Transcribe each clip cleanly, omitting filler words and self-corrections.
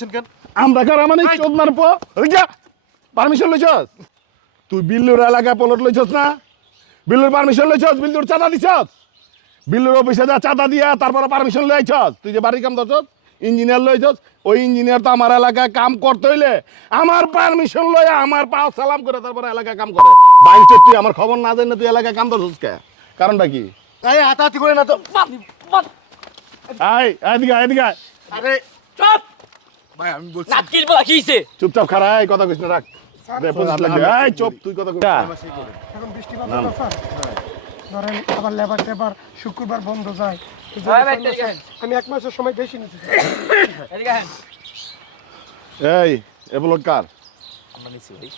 মারতেছেন কেন? আমরা কারা মানে চোদ মারবো পারমিশন লইছস তুই বিল্লুর এলাকায় পলট লইছস না বিল্লুর পারমিশন লইছস বিল্লুর চাঁদা দিছস বিল্লুর অফিসে যা চাঁদা দিয়া তারপরে পারমিশন লইছস তুই যে বাড়ি কাম দছস ইঞ্জিনিয়ার লইছস ওই ইঞ্জিনিয়ার তো আমার এলাকায় কাম করতে হইলে আমার পারমিশন লইয়া আমার পাও সালাম করে তারপরে এলাকায় কাম করে বাইরে তুই আমার খবর না জানি না তুই এলাকায় কাম দছস কে কারণটা কি এই হাতাহাতি করে না তো। আয় এদিকে এদিকে আরে চুপ ভাই আমি বলছি নাটকির বলা কি হইছে চুপচাপ খারাই কথা কইছ না রাখ দে পজিশ লাগবে এই চুপ তুই কথা কইছ এখন বৃষ্টিপাত হলো স্যার ধরেন আবার লেবার টেবার শুক্রবার বন্ধ যায় ভাই, ভাই, এদিকে আহেন। আমি 1 মাসের সময় বেশি নিচ্ছি এদিকে আহেন এই এ ব্লক কার আমরা নিছি ভাই।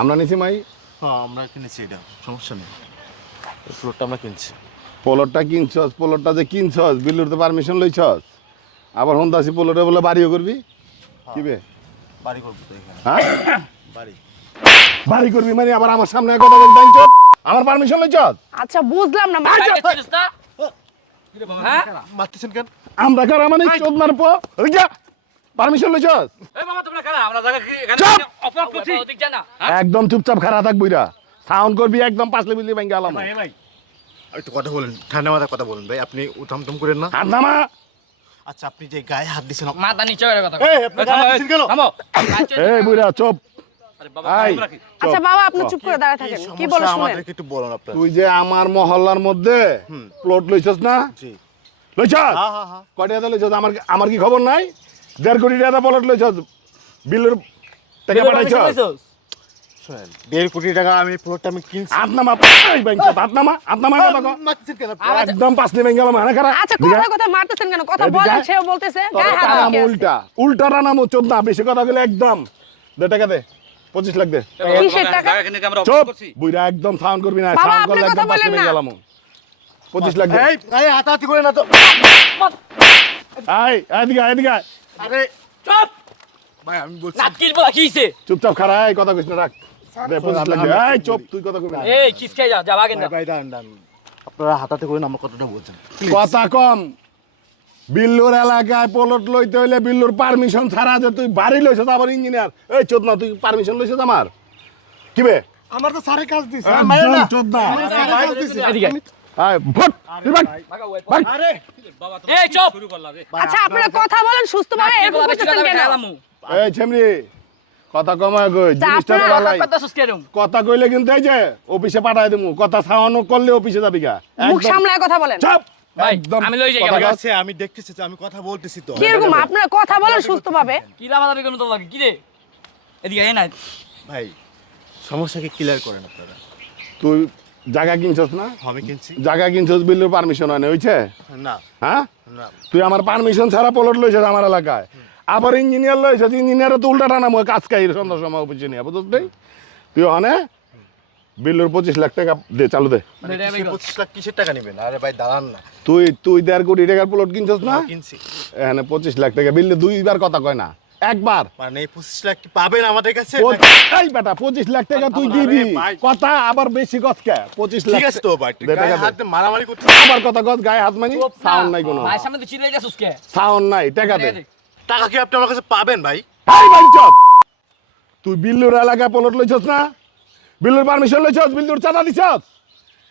আমরা নিছি মাই হ্যাঁ আমরা কিনেছি, এটা সমস্যা নেই। ফ্লোরটা আমরা কিনছি। পোলরটা কিনছস পোলরটা যে কিনছস বিল্লুর তো পারমিশন লইছস আবার হন্দাসি পোলরে বলে বাড়িও করবি কিবে বাড়ি করবো তো এখানে। হ্যাঁ বাড়ি বাড়ি করবি মানে আবার আমার সামনে কথা বলতে বাইনছস আমার পারমিশন লইছস আচ্ছা বুঝলাম না ভাই, দেখছিস না? হ্যাঁ? মারতেছেন কেন? আমরা কারা মানে চোদ মারবো পারমিশন লইছস এই বাবা, তোমরা কারা? আমরা জায়গা কি এখানে চুপ! অপরাধ করছি? ওদিক যা না, হ্যাঁ? একদম চুপচাপ খারা থাক বইরা সাউন্ড করবি একদম পাঁচলে বিলি ভাঙ্গা আলাম একটু কথা বলেন, ঠান্ডা মাথায় কথা বলেন ভাই। আপনি উঠামটুম করেন না। হাত নামা আচ্ছা আপনি যে গায়ে হাত দিছেন, মাথা নিচে করে কথা কও। এই, আপনি গায়ে হাত দিছেন কেন? থামো। আচ্ছা, এই বুইরা চুপ আরে বাবা, আই তোমরা কি? আচ্ছা বাবা আপনি চুপ করে দাঁড়ায় কি থাকেন কি সমস্যা বলো শুনেন আমাদেরকে একটু বলুন আপনার। তুই যে আমার মহল্লার মধ্যে প্লট লইছস না জি। লইছস হ্যাঁ হ্যাঁ হ্যাঁ। কয়টা টাকা লইছস আমার কি খবর নাই 1.5 কোটি টাকা প্লট লইছস বিল্লুর টাকা পাঠাইছস শুনেন, 1.5 কোটি টাকা আমি প্লটটা আমি কিনছি। হাত নামা এই বাইনছ হাত নামা কথা কও মারতেছেন কেন? একদম পাঁচলে ভাঙ্গা আলাম হানা খারা আচ্ছা কথা কথা মারতেছেন কেন কথা এদিকে বলেন আয়। সেও বলতেছে গায়ে হাত নাম রেখে আছে। উল্টা উল্টাটা নাম চোদ না বেশি কথা বলে একদম দে টাকা দে 25 লাখ দে কিসের টাকা? জায়গা কিনে কি আমরা চুপ অপরাধ করছি? বুইরা একদম সাউন্ড করবি না বাবা, সাউন্ড আপনি করলে কথা একদম পাঁচলে বলেন না। ভাঙ্গা আলাম 25 লাখ দে এই হাতাহাতি করে না তো। আয় এদিকে আরে চুপ! ভাই আমি বলছি নাটকির বলা কি হইছে? চুপচাপ খারা এই কথা কইছ না রাখ দে 25 লাখ দে এই চুপ তুই কথা কইবি না এই কিসকাই যা, যা বাগেন না। ভাই দাঁড়ান দাঁড়ান, আপনারা হাতাতে করেন আমার কথাটা বলছেন। কথা কম বিল্লুর এলাকায় প্লট লইতে হইলে বিল্লুর পারমিশন ছাড়া যে তুই বাড়ি লইছস আবার ইঞ্জিনিয়ার এই চোদ না তুই পারমিশন লইছস আমার কিবে আমার তো সারে কাজ দিছে একদম চোদ না সারে কাজ দিছে এদিকে আয়। আয় ভট তুই ভাগ ভাগা ওই ভাগ আরে বাবা, তোমরা এই চুপ! শুরু করলা রে। আচ্ছা আপনারা কথা বলেন সুস্থভাবে নাটকির এরকম বলা বেশি করতেছেন কথা কেন খাইলামু। এই ছেমরি কথা কমায় কই তা জিনিসটা আপনারা- ভালাই কথা কইতাছস কেরম? কথা কইলে কিন্তু এই যে অফিসে পাঠায় দেবো কথা সাওয়ানো করলে অফিসে যাবি গা মুখ একদম সামলায় কথা বলেন চাপ ভাই, একদম আমি লই যাই কথা গেলাম। কস। আছে, আমি দেখতেছি তো, আমি কথা বলতেছি তো। কি রকম আপনারা কথা বলেন সুস্থভাবে কি লাফালাফি করুন তো লাগে, কি রে? এদিকে আয় না। ভাই সমস্যাকে ক্লিয়ার করেন আপনারা। তুই জায়গা কিনছস না আমি কিনছি জায়গা কিনছস বিল্লুর পারমিশন হয় না হইছে না হ্যাঁ না তুই আমার পারমিশন ছাড়া প্লট লইছস আমার এলাকায় আবার ইঞ্জিনিয়ার লইছস ইঞ্জিনিয়ার তো উল্টা টানা মই কাজ কাই সন্ধ্যার সময় অফিসে নিয়ে বুঝছ নাই তুই অনে বিল্লুর 25 লাখ টাকা দে চালু দে মানে কিসের 25 লাখ কিসের টাকা নেবেন? আরে ভাই দাঁড়ান না। তুই 1.5 কোটি টাকার প্লট কিনছস না কিনছি এখানে 25 লাখ টাকা বিল্লু দুইবার কথা কয় না একবার মানে এই 25 লাখ কি পাবেন আমাদের কাছে? এই বেটা 25 লাখ টাকা তুই দিবি ভাই। কথা আবার বেশি কস কে 25 লাখ ঠিক আছে তো ভাই, দে টাকা গায়ে দে। হাত দিয়ে মারামারি করতে আবার কথা কস গায়ে হাত মানি চুপ না। সাউন্ড নাই কোনো ভাই, সামনে তো চিল্লাই যাচ্ছিস কে? সাউন্ড নাই টাকা দে টাকা কি আপনি আমার কাছে পাবেন ভাই? এই বাইচত তুই বিল্লুর এলাকায় প্লট লইছস না বিল্লুর পারমিশন লইছস বিল্লুর চাঁদা দিছস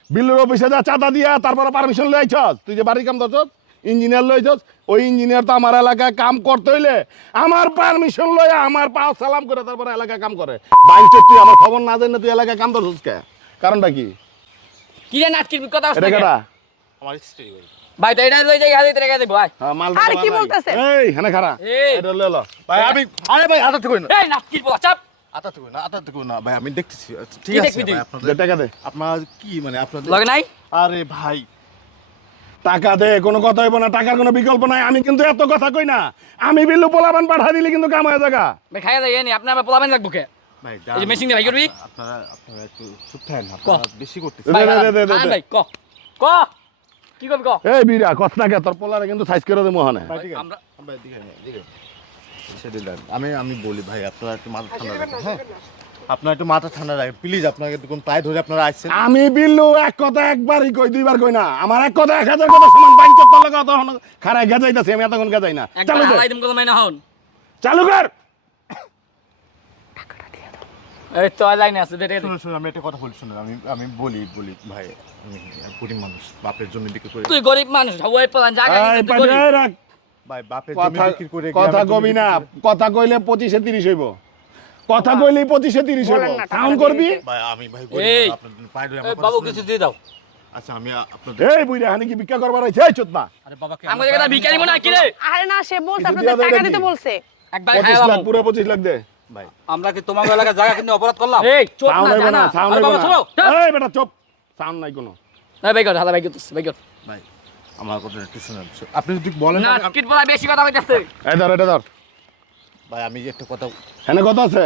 বিল্লুর অফিসে যা চাঁদা দিয়া তারপরে পারমিশন লইছস তুই যে বাড়ি কাম দছস ইঞ্জিনিয়ার লইছস ওই ইঞ্জিনিয়ার তো আমার এলাকায় কাম করতে হইলে আমার পারমিশন লইয়া আমার পাও সালাম করে তারপরে এলাকায় কাম করে বাইচত তুই আমার খবর না জানি না তুই এলাকায় কাম দছস কে কারণটা কি কি রে নাটকির কথা এটা হচ্ছে কেডা আমার স্ত্রী ভাই। ভাই, তো এটা লই যাই, হাতে টাকা দে ভাই। হ্যাঁ মাল আরে কি বলতেছে এই হেনে খারা এই। এটা লয়ে ল ভাই আমি আরে ভাই হাতাতে করেন না। এই নাটকির বলা চাপ। হাতাতে করেন না, হাতাতে করেন না ভাই, আমি দেখতেছি। আচ্ছা, ঠিক কি আছে দেখবি তুই? ভাই, আপনাদের দে টাকা দে আপনার কি মানে আপনাদের লগে নাই? আরে ভাই টাকা দে কোনো কথা হইব না টাকার কোনো বিকল্প নাই আমি কিন্তু এত কথা কই না আমি বিল্লু পোলাবান পাঠা দিলে কিন্তু কাম হয়ে জায়গা ভাই, খাইয়া যাই নি, আপনি আবার পোলাবেন লাগবো কে? ভাই এই যে মেশিং দিয়ে ভাই করবি? আপনারা একটু চুপ থাকেন, আপনারা বেশি করতেছেন। দে, ভাই, দে, দে, দে, আন দে। ভাই, ক। ক। কি করবি ক? এই বিরা কথা কে তোর পোলারে কিন্তু সাইজ করে দেবো হানে ভাই, ঠিক আছে। আমরা- ভাই, দিকে নেন, দিকে নেন। সেদিন দেন। আমি বলি ভাই, আপনারা একটু মাথা ঠান্ডা রাখেন, হ্যাঁ? আপনার একটু মাথা ঠান্ডা রাখেন প্লিজ, আপনাকে কোন পায়ে ধরে আপনারা আসছেন। আমি বিল্লু এক কথা একবারই কই, দুইবার কই না। আমার এক কথা 1000 কথা সমান। বাইঞ্চত তলে কথা খারাই গেজাইতাছি, আমি এতক্ষণ গেজাই না। একবার চালু কর, হালাই দিম কত মাইনা হন। চালু কর। এই তো লাইনে আছে দে দে দে। শুনুন শুনুন, আমি একটা কথা বলি, শুনুন আমি বলি ভাই, আমি গরিব মানুষ, বাপের জমি বিক্রি করে, তুই গরিব মানুষ হওয়াই পালান জায়গা এই কিনতে তুই পাইডে গরিব। রাখ। ভাই বাপের জমি কথা বিক্রি করে, কথা গ্রামের জমি কবি না, বিক্রি করে- কথা কইলে 25 এ 30 হইব। কথা কইলেই 25 এ 30 হইব। বলেন না, টাকাটা সাউন্ড দিয়ে করবি? দিতে। ভাই আমি ভাই এই, গরিব মানুষ, আপনার জন্য পায়ে ধরে এই আমার কথা বাবু শুনুন। কিছু দিয়ে দাও। আচ্ছা আমি আপনাদের এই বুইড়া হানি কি ভিক্ষা করবার আইছে? এই চোদনা। আরে বাবাকে আমাদের জায়গাটা ভিখারি মনে হয় কি রে? আরে না, সে বলছে কিছু আপনাদের দিয়া দেয় টাকা নাকি? দিতে বলছে। একবার 25 খাওয়া লাখ, পুরো 25 লাখ দে। ভাই আমরা কি তোমার এলাকায় জায়গা কিনে অপরাধ করলাম? এই চুপ সাউন্ড না হইব না, জানা। সাউন্ড আরে হইব বাবা না। শোনো। এই বেটা চুপ, সাউন্ড নাই কোনো। এই ভাই কর হালা ভাই করতেছ ভাই কর। ভাই আমার কথা একটু শুনুন, আপনি যদি বলেন না আমি- টিকিট বলা বেশি কথা কইতাছে। এই ধর, এটা ধর। ভাই আমি যে একটা কথা, এনে কত আছে?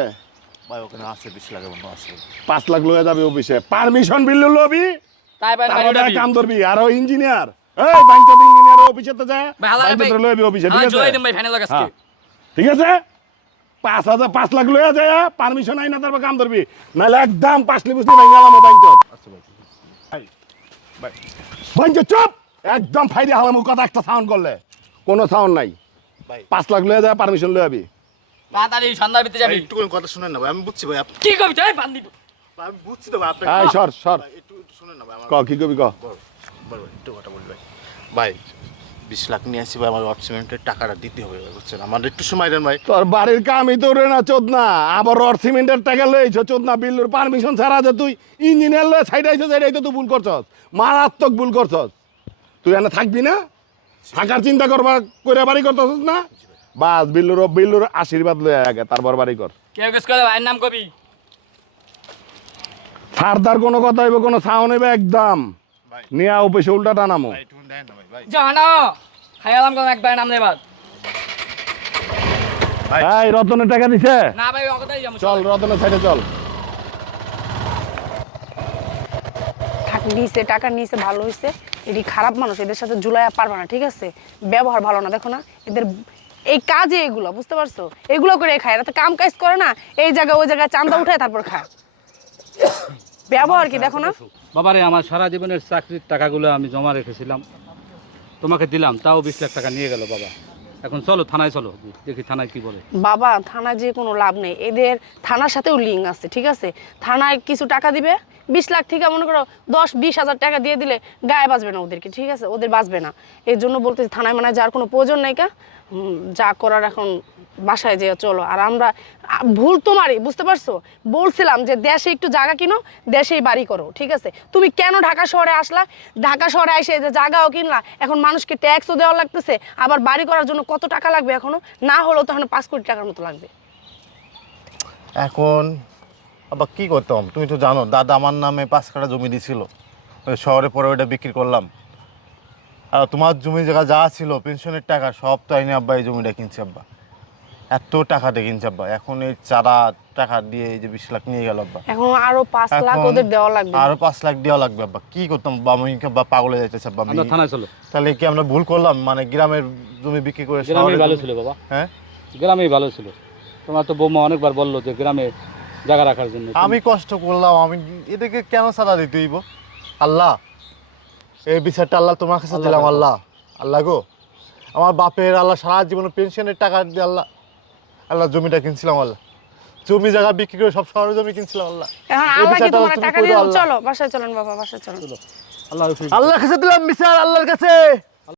ভাই ওখানে আছে 20 লাখের মতো আছে। 5 লাখ লয়ে যাবে অফিসে। পারমিশন বিল্লু লবি, তাই ভাই তারপরে কাম ধরবি। আর ওই ইঞ্জিনিয়ার, এই বাইঞ্চত ইঞ্জিনিয়ার অফিসে তো যা, ভাই হালা ভাই বাইঞ্চত লয়ে অফিসে, ঠিক হ্যাঁ আছে? জয় দিম ভাই ফাইনাল লাগাসকে। হ্যাঁ। ঠিক আছে? 5 লাখ লয়ে যায়, পারমিশন আইনা তারপর কাম ধরবি। নাহলে একদম পাঁচলি পুছলি ভাঙালাম বাইঞ্চত। আচ্ছা ভাই ভাই বাইঞ্চত চুপ, একদম ফাইরে হালামু কথা একটা সাউন্ড করলে। কোনো সাউন্ড নাই। ভাই 5 লাখ লয়ে যায়, পারমিশন লয়ে যাবি। তাড়াতাড়ি সন্ধ্যা ভিতরে যাবি। ভাই, একটু করে কথা শুনেন না ভাই, আমি বুঝছি ভাই, কি কবি তুই বান্দি। আমি বুঝছি তো ভাই, আপনি এই সর সর, ভাই, একটু শুনেন না ভাই, আমার ক কি কবি ক। বড় একটু কথা বলি ভাই। ভাই 20 লাখ নিয়ে আসি ভাই, আমার ওয়ার্ড সিমেন্টের টাকাটা দিতে হবে ভাই, বুঝছেন? আমার একটু সময় দেন ভাই। তোর বাড়ির কামই তো রে না চোদনা, আবার রড সিমেন্টের টাকা লইছ চোদনা। বিল্লুর পারমিশন ছাড়া যে তুই ইঞ্জিনিয়ার লয়ে সাইড আইছ, এটাই তো তুই ভুল করছস, মারাত্মক ভুল করছস। তুই এনে থাকবি না, থাকার চিন্তা করবা করে বাড়ি করতেছস না? বাস বিল্লুর আশীর্বাদ লয়ে আগে তারপর বাড়ি কর। কেউ কিছু করে ভাইয়ের নাম কবি। ফারদার কোনো কথা হইব, কোনো সাউন্ড হইবে একদম ভাই নিয়া অফিসে উল্টা টানামো। ভাই একটু দেন না ভাই। ভাই জানা খাইলাম কোন একবার নাম নেবার। এই রতনের টাকা দিছে? না ভাই অগতাই যাবো। চল রতনের সাইডে চল। নিচে টাকা নিচে ভালো হয়েছে। এটি খারাপ মানুষ, এদের সাথে জুলাইয়া পারবে না, ঠিক আছে? ব্যবহার ভালো না, দেখো না এদের এই কাজে, এগুলো বুঝতে পারছো? এগুলো করে খায়, এরা তো কাম কাজ করে না, এই জায়গায় ওই জায়গায় চান্দা উঠায় তারপর খায়। ব্যবহার কি দেখো না? বাবারে আমার সারা জীবনের চাকরির টাকাগুলো আমি জমা রেখেছিলাম, তোমাকে দিলাম, তাও 20 লাখ টাকা নিয়ে গেল বাবা। এখন চলো থানায়, চলো দেখি থানায় কি বলে। বাবা থানায় যে কোনো লাভ নেই, এদের থানার সাথেও লিঙ্ক আছে, ঠিক আছে? থানায় কিছু টাকা দিবে, 20 লাখ থেকে মনে করো 10-20 হাজার টাকা দিয়ে দিলে গায়ে বাঁচবে না ওদেরকে, ঠিক আছে? ওদের বাঁচবে না। এর জন্য বলতেছি থানায় মানে যাওয়ার কোনো প্রয়োজন নেই। যা করার এখন বাসায় যেয়ে চলো। আর আমরা ভুল তোমারই, বুঝতে পারছো? বলছিলাম যে দেশে একটু জায়গা কিনো, দেশেই বাড়ি করো, ঠিক আছে? তুমি কেন ঢাকা শহরে আসলা? ঢাকা শহরে এসে যে জায়গাও কিনলা, এখন মানুষকে ট্যাক্সও দেওয়া লাগতেছে, আবার বাড়ি করার জন্য কত টাকা লাগবে এখনো? না হলেও তো এখন 5 কোটি টাকার মতো লাগবে। এখন আবার কি করতাম, তুমি তো জানো দাদা আমার নামে 5 কাঠা জমি দিয়েছিল, ওই শহরে পরে ওইটা বিক্রি করলাম। আর তোমার জমি জায়গা যা ছিল পেনশনের টাকা সব তো আইনি আব্বা এই জমিটা কিনছে আব্বা, এত টাকা দিয়ে কিনছে আব্বা। এখন এই চারা টাকা দিয়ে এই যে 20 লাখ নিয়ে গেল আব্বা, এখন আরো 5 লাখ এখন ওদের দেওয়া লাগবে। আরো 5 লাখ দেওয়া লাগবে আব্বা। কি করতাম আব্বা, আমি কি আব্বা পাগলে যাইতেছে আব্বা? আমরা থানায় চলো। তাহলে কি আমরা ভুল করলাম? মানে গ্রামের জমি বিক্রি করে গ্রামেই শহরে ভালো জমি- ছিল বাবা, হ্যাঁ গ্রামেই ভালো ছিল। তোমার তো বৌমা অনেকবার বললো যে গ্রামে জায়গা রাখার জন্য। আমি কষ্ট করলাম, আমি এটাকে কেন সাদা দিতে হইব? আল্লাহ এই বিচারটা আল্লাহ তোমার কাছে দিলাম। আল্লাহ আল্লাহ গো, আমার বাপের আল্লাহ সারা জীবন পেনশনের টাকা দিয়ে আল্লাহ আল্লাহ জমিটা কিনছিলাম, আল্লাহ জমি জায়গা বিক্রি করে সব শহরে জমি কিনছিলাম আল্লাহ। এখন এই আল্লাহ কি বিচারটা তোমার তুমি টাকা করে দিয়ে দাও, আল্লাহ। চলো বাসায় চলেন বাবা, বাসায় চলেন। আল্লাহ হাফেজ। আল্লাহর কাছে দিলাম বিচার, আল্লাহর কাছে।